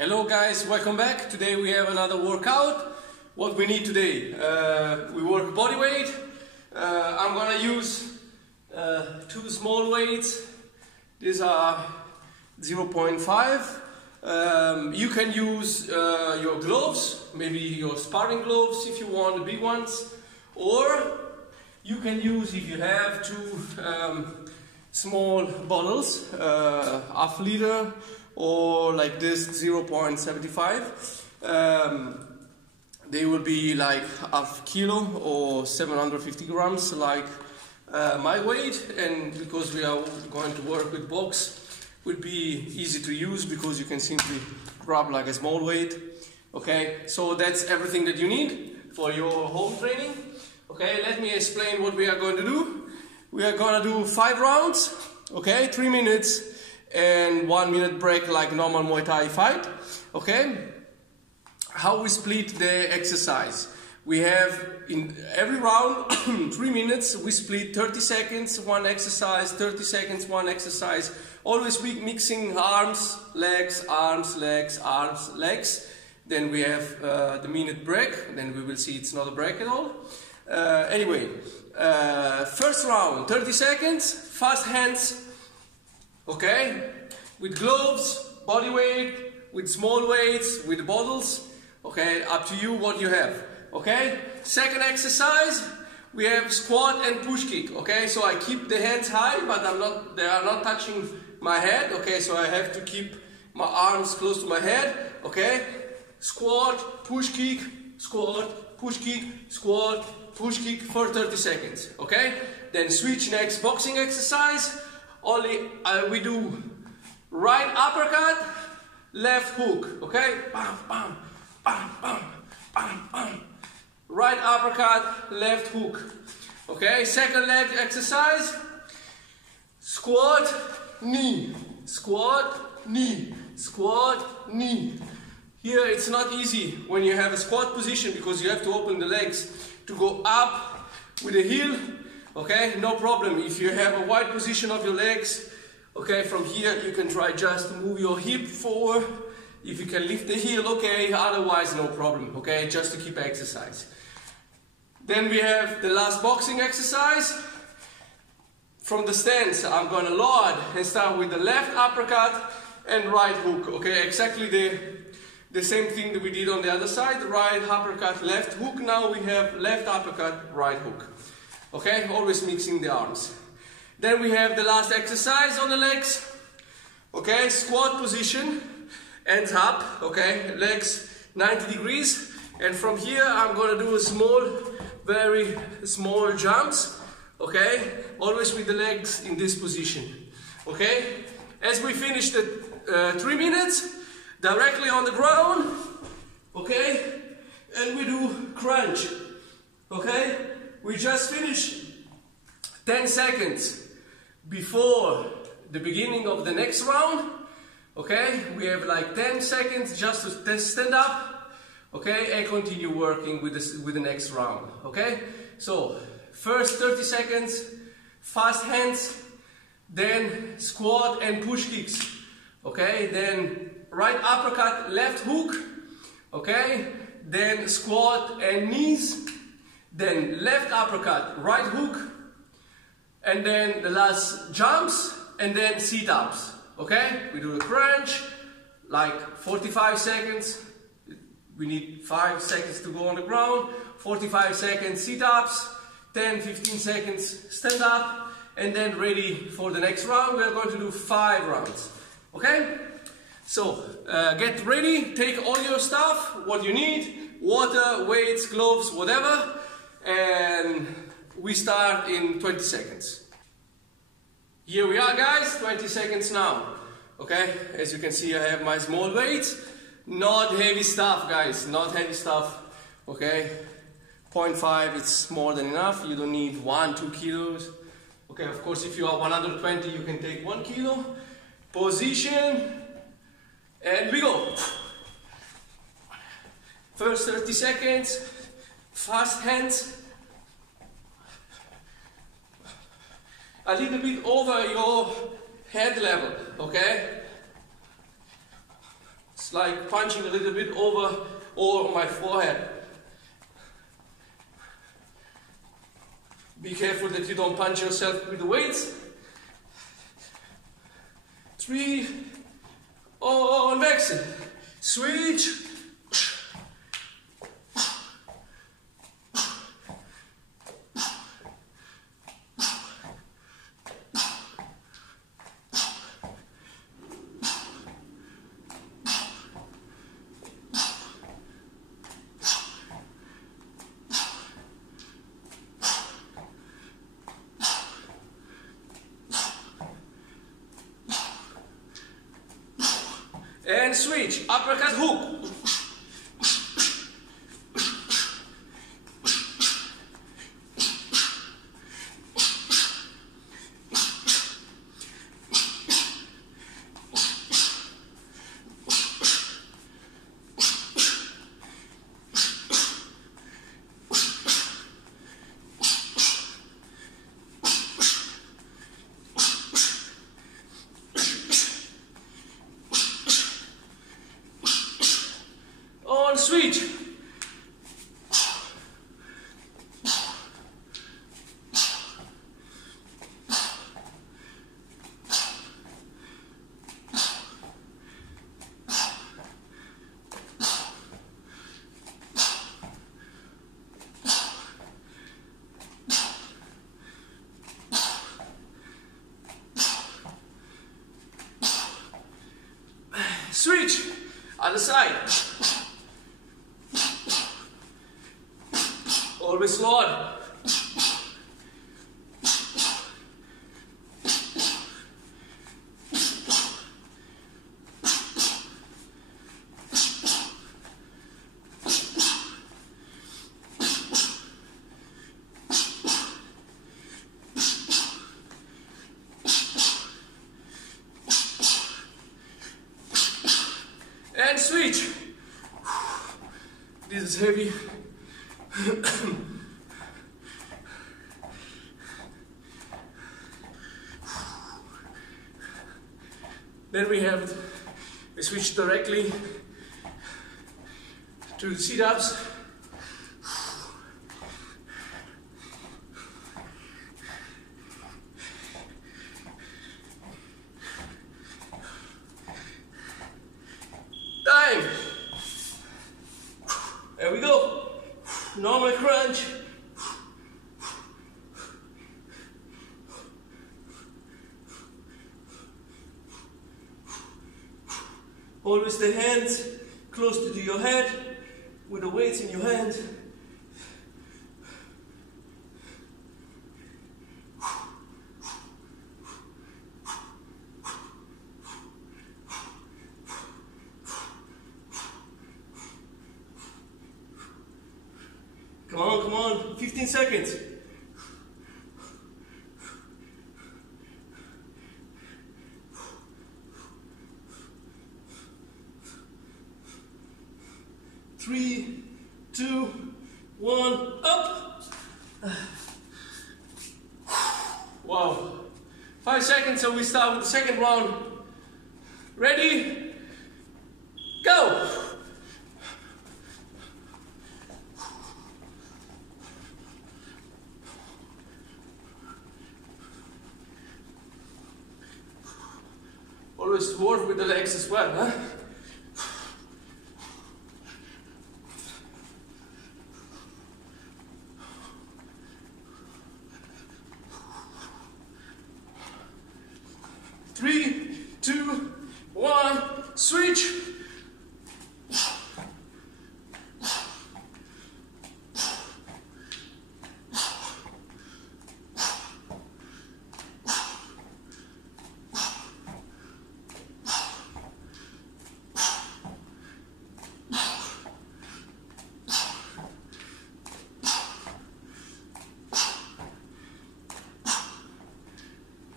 Hello guys, welcome back. Today we have another workout. What we need today, we work body weight. I'm gonna use two small weights. These are 0.5. You can use your gloves, maybe your sparring gloves if you want, the big ones, or you can use, if you have, two small bottles, half liter, or like this 0.75. They will be like half kilo or 750 grams, like my weight. And because we are going to work with box, would be easy to use because you can simply grab like a small weight. Okay, so that's everything that you need for your home training. Okay, let me explain what we are going to do. We are going to do 5 rounds. Okay, 3 minutes and 1 minute break like normal Muay Thai fight. Okay, how we split the exercise? We have in every round 3 minutes. We split 30 seconds one exercise, 30 seconds one exercise. Always mixing arms, legs, arms, legs, arms, legs. Then we have the minute break. Then we will see it's not a break at all. Anyway, first round 30 seconds, fast hands. Okay, with gloves, body weight, with small weights, with bottles. Okay, up to you what you have. Okay, second exercise, we have squat and push kick. Okay, so I keep the hands high, but they are not touching my head. Okay, so I have to keep my arms close to my head. Okay, squat, push kick, squat, push kick, squat, push kick for 30 seconds. Okay, then switch next boxing exercise. Only we do right uppercut, left hook. Okay, bam, bam, bam, bam, bam, bam. Right uppercut, left hook. Okay, second leg exercise. Squat, knee, squat, knee, squat, knee. Here it's not easy when you have a squat position because you have to open the legs to go up with the heel. Okay, no problem. If you have a wide position of your legs, okay, from here you can try just to move your hip forward. If you can lift the heel, okay, otherwise no problem, okay, just to keep exercise. Then we have the last boxing exercise. From the stance, I'm gonna load and start with the left uppercut and right hook, okay, exactly the same thing that we did on the other side, right uppercut, left hook. Now we have left uppercut, right hook. Okay, always mixing the arms. Then we have the last exercise on the legs. Okay, squat position, hands up, okay, legs 90 degrees. And from here I'm gonna do a small, very small jumps. Okay, always with the legs in this position. Okay, as we finish the 3 minutes, directly on the ground. Okay, and we do crunch. Okay, we just finished 10 seconds before the beginning of the next round. Okay, we have like 10 seconds just to stand up. Okay, and continue working with the next round. Okay, so first 30 seconds, fast hands, then squat and push kicks. Okay, then right uppercut, left hook. Okay, then squat and knees. Then left uppercut, right hook, and then the last jumps, and then sit-ups. Okay, we do a crunch, like 45 seconds. We need 5 seconds to go on the ground. 45 seconds sit-ups, 10-15 seconds stand up, and then ready for the next round. We are going to do 5 rounds. Okay, so get ready, take all your stuff, what you need, water, weights, gloves, whatever. And we start in 20 seconds. Here we are, guys, 20 seconds now. Okay, as you can see, I have my small weights. Not heavy stuff, guys, not heavy stuff. Okay, 0.5, it's more than enough. You don't need 1-2 kilos. Okay, of course, if you are 120, you can take 1 kilo. Position, and we go. First 30 seconds. Fast hands, a little bit over your head level, okay? It's like punching a little bit over or on my forehead. Be careful that you don't punch yourself with the weights. 3, on exit. Switch. And switch, uppercut hook. Switch. Switch. Other side. Always Lord. And switch. This is heavy. Then we switch directly to the sit-ups. Time. There we go. Normal crunch. Always the hands close to your head with the weights in your hands. Come on, 15 seconds. Three, 2, 1, up. Wow. 5 seconds, so we start with the second round. Ready? Go. Always work with the legs as well, huh? Three, 2, 1, switch.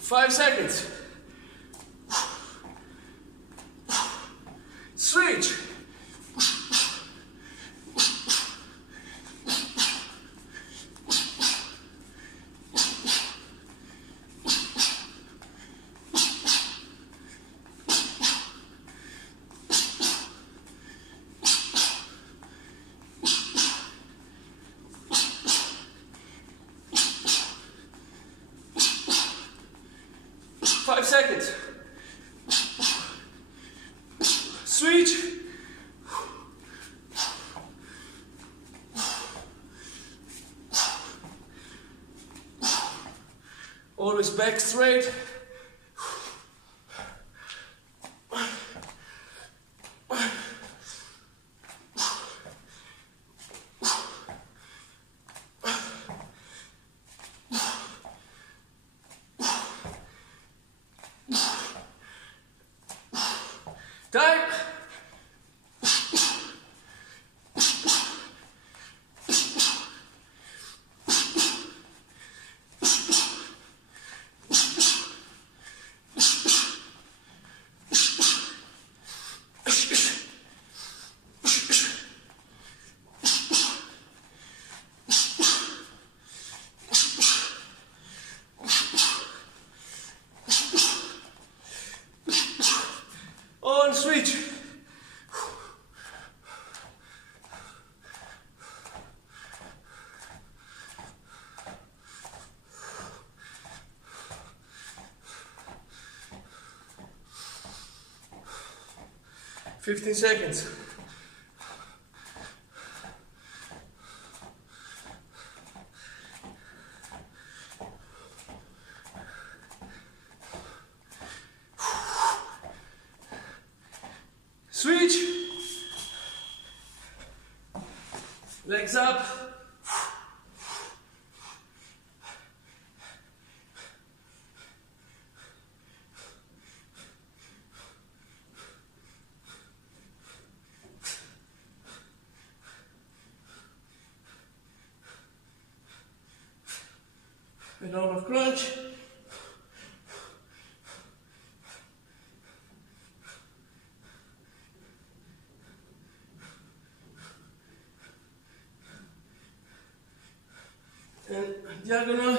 Five seconds. Switch. Switch. Always back straight. Time. On switch. Fifteen seconds. Switch. Legs up. A normal crunch. And diagonal.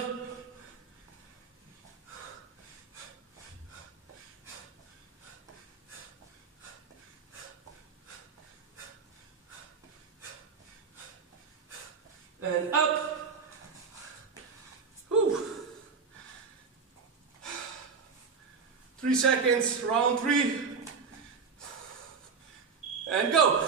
And up. Whew. 3 seconds, round 3. And go.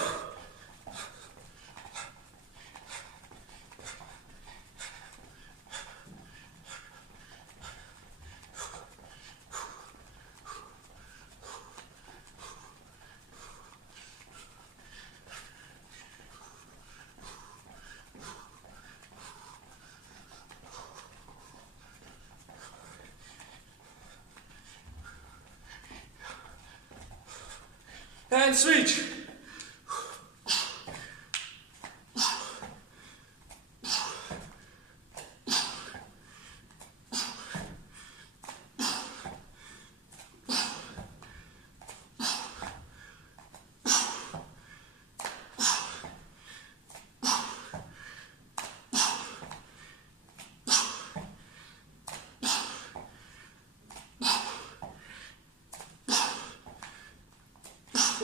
And switch.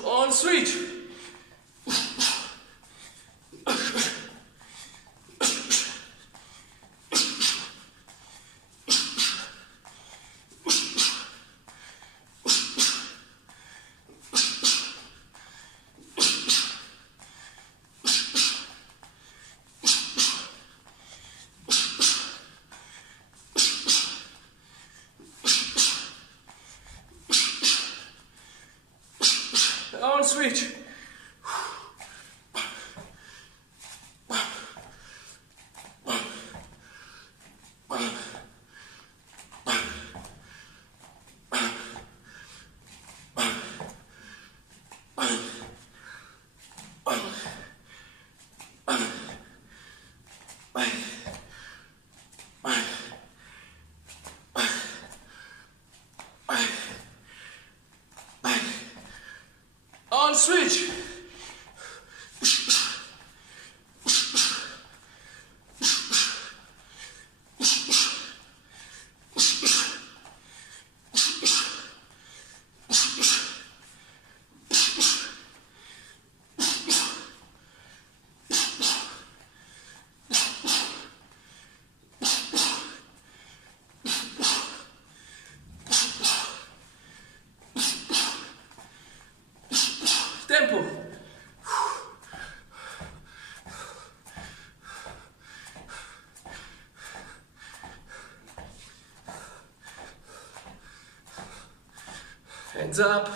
On switch. On switch. On switch. Tempo. Hands up.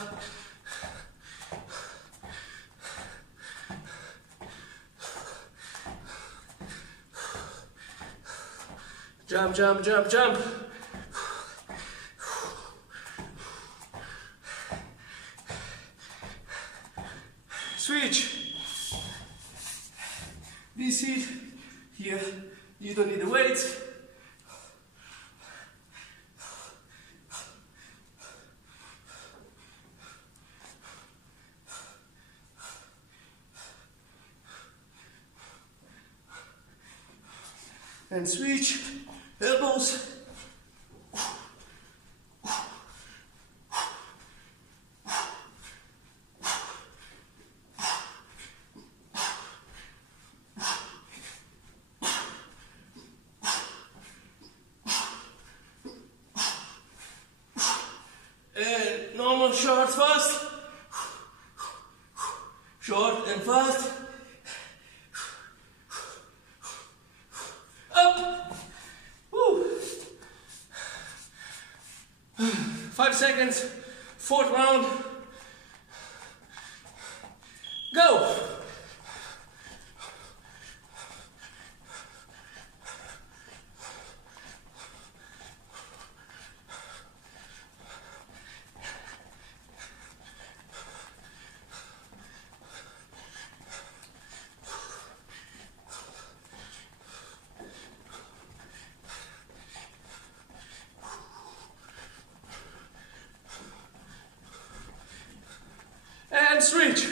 Jump, jump, jump, jump. Switch. This heat here, you don't need the weights. And switch, elbows. And normal, short, fast. Short and fast. Up. Woo. 5 seconds. 4th round. Go. And switch.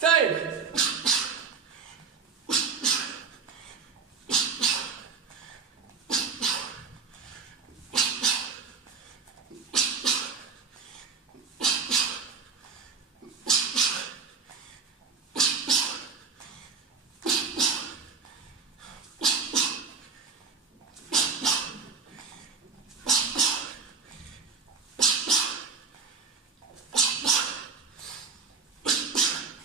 Time.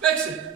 Exit.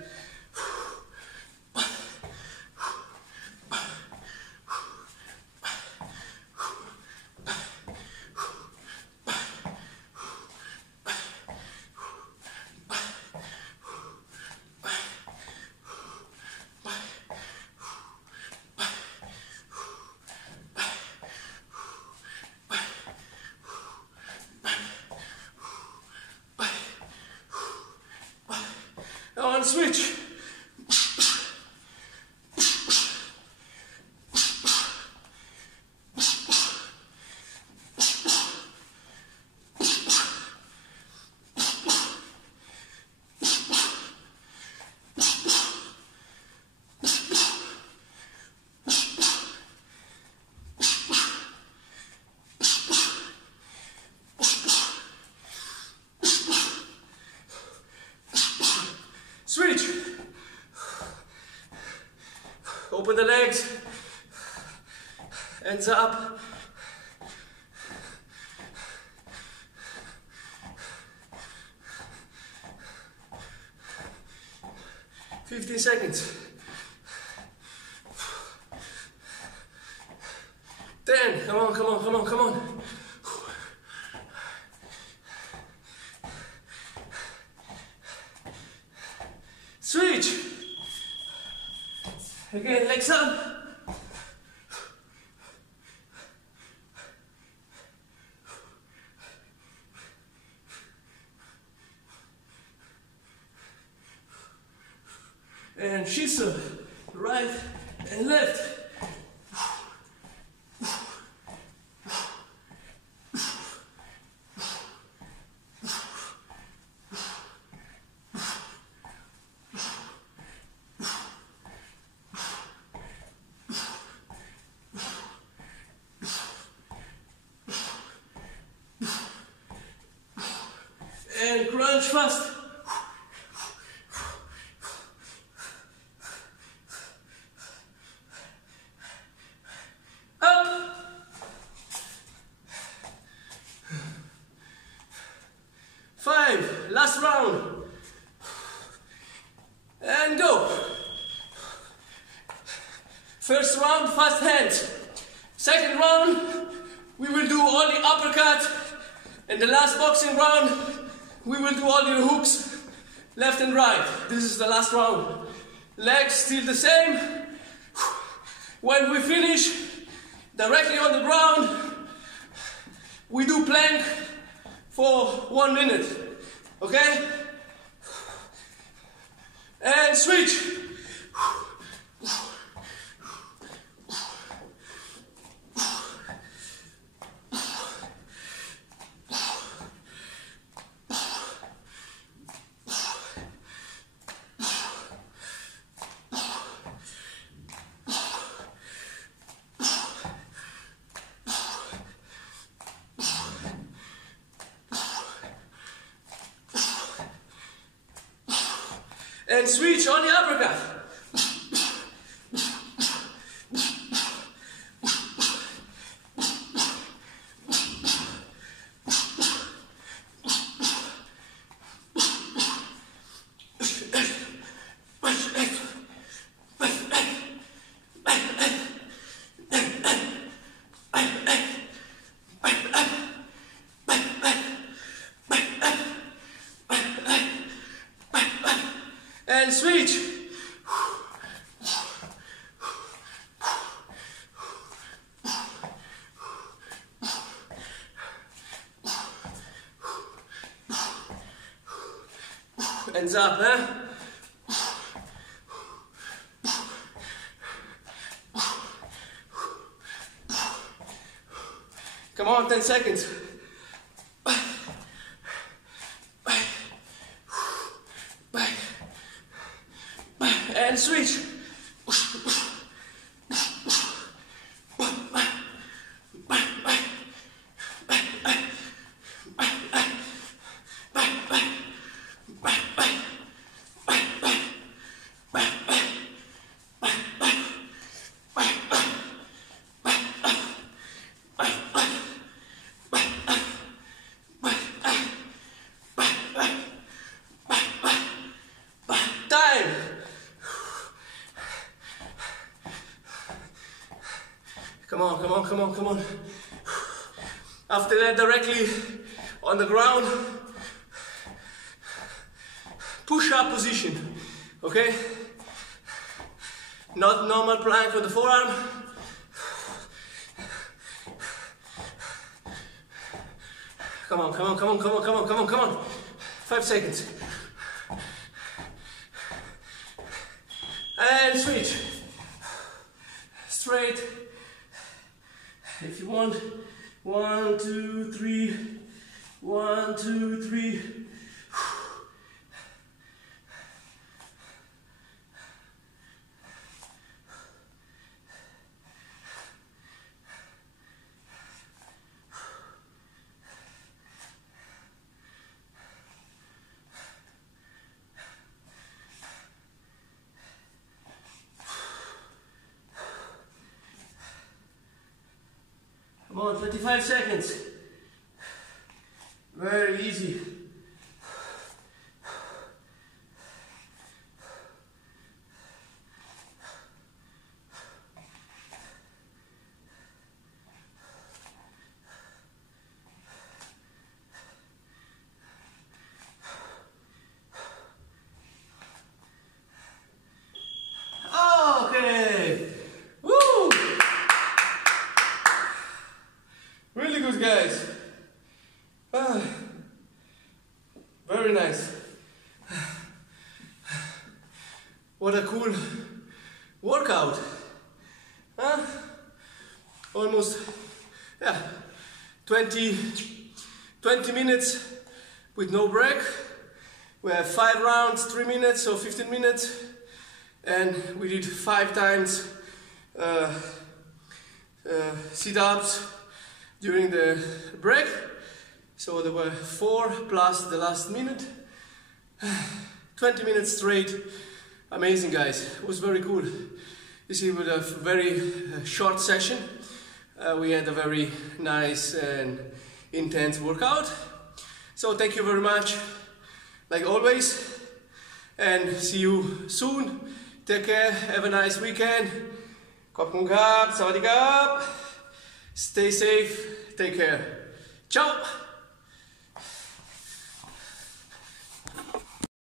On switch. Switch. Open the legs. Hands up. "15 seconds. 10. Come on, come on, come on, come on. Switch. Again, legs up. And shiso, right and left. fast. Up. Five, last round. And go. First round, fast hands. Second round, we will do only uppercut. And the last boxing round, we will do only the hooks, left and right. This is the last round. Legs still the same. When we finish, directly on the ground, we do plank for 1 minute. Okay? And switch. And switch on the uppercut. And switch. Hands up, huh? Come on, 10 seconds. And switch. Time. Come on, come on, come on, come on. After that, directly on the ground, push-up position, okay? Not normal plank with the forearm. Come on, come on, come on, come on, come on, come on, come on. 5 seconds. And switch. Straight. If you want, 1, 2, 3, 1, 2, 3. Come on, 25 seconds. Very easy. Okay. Woo! Really good, guys. Very nice. What a cool workout. Huh? Almost, yeah, 20 minutes with no break. We have 5 rounds, 3 minutes, so 15 minutes. And we did 5 times sit-ups during the break. So there were 4 plus the last minute. 20 minutes straight. Amazing, guys. It was very cool. You see, with a very short session, we had a very nice and intense workout. So thank you very much, like always, and see you soon. Take care, have a nice weekend. Khop khun krap, sawadee krap. Stay safe, take care. Ciao!